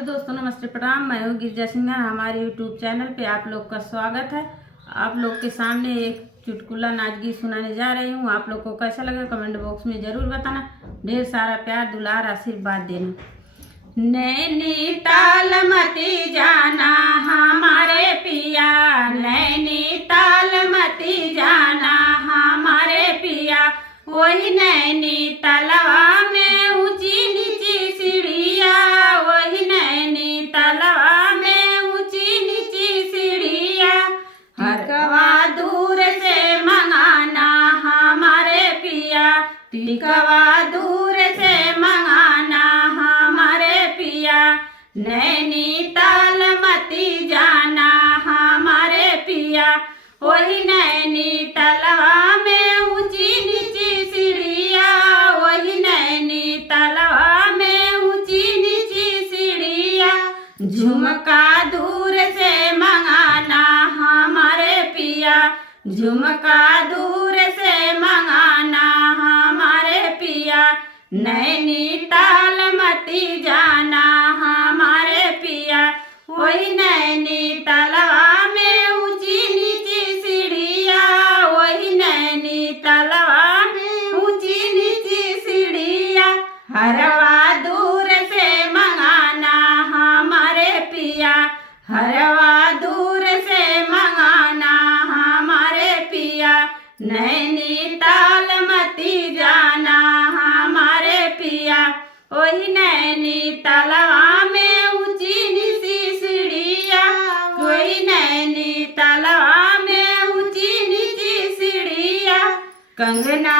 Hello दोस्तों, नमस्ते, प्रणाम। मैं हूँ गिरिजा सिंघा। हमारे यूट्यूब चैनल पे आप लोग का स्वागत है। आप लोग के सामने एक चुटकुला नाच गीत सुनाने जा रही हूँ। आप लोग को कैसा लगा कमेंट बॉक्स में ज़रूर बताना। ढेर सारा प्यार, दुलार, आशीर्वाद देना। नैनीताल मती जाना हमारे पिया, नैनीताल मती जाना हमारे पिया। वही नैनीतालवा में ऊंची नीची सीढ़िया, वही नैनीतालवा में ऊंची नीची सीढ़िया। हरकवा दूर से मंगाना हमारे पिया, टिकवा दूर से मंगाना हमारे पिया। नैनीताल मती जाना हमारे पिया, वही नैनीतालवा में ऊंची नीची सीढ़िया, वही नैनीतालवा में ऊंची नीची सीढ़िया। झुमका दूर से मंगाना हमारे पिया, झुमका दूर से मंगाना हमारे पिया। नैनीताल मती जाना हमारे पिया, वही नैनीतालवा में ऊंची नीची सीढ़िया, वही नैनीतालवा में ऊंची नीची सीढ़िया। हरवा दूर से मंगाना हमारे पिया, हरवा दूर से मंगाना हमारे पिया। नैनीताल मती जाना हमारे पिया, वही नैनीतालवा में ऊंची नीची सीढ़िया, वही नैनीतालवा में ऊंची नीची सीढ़िया। कंगना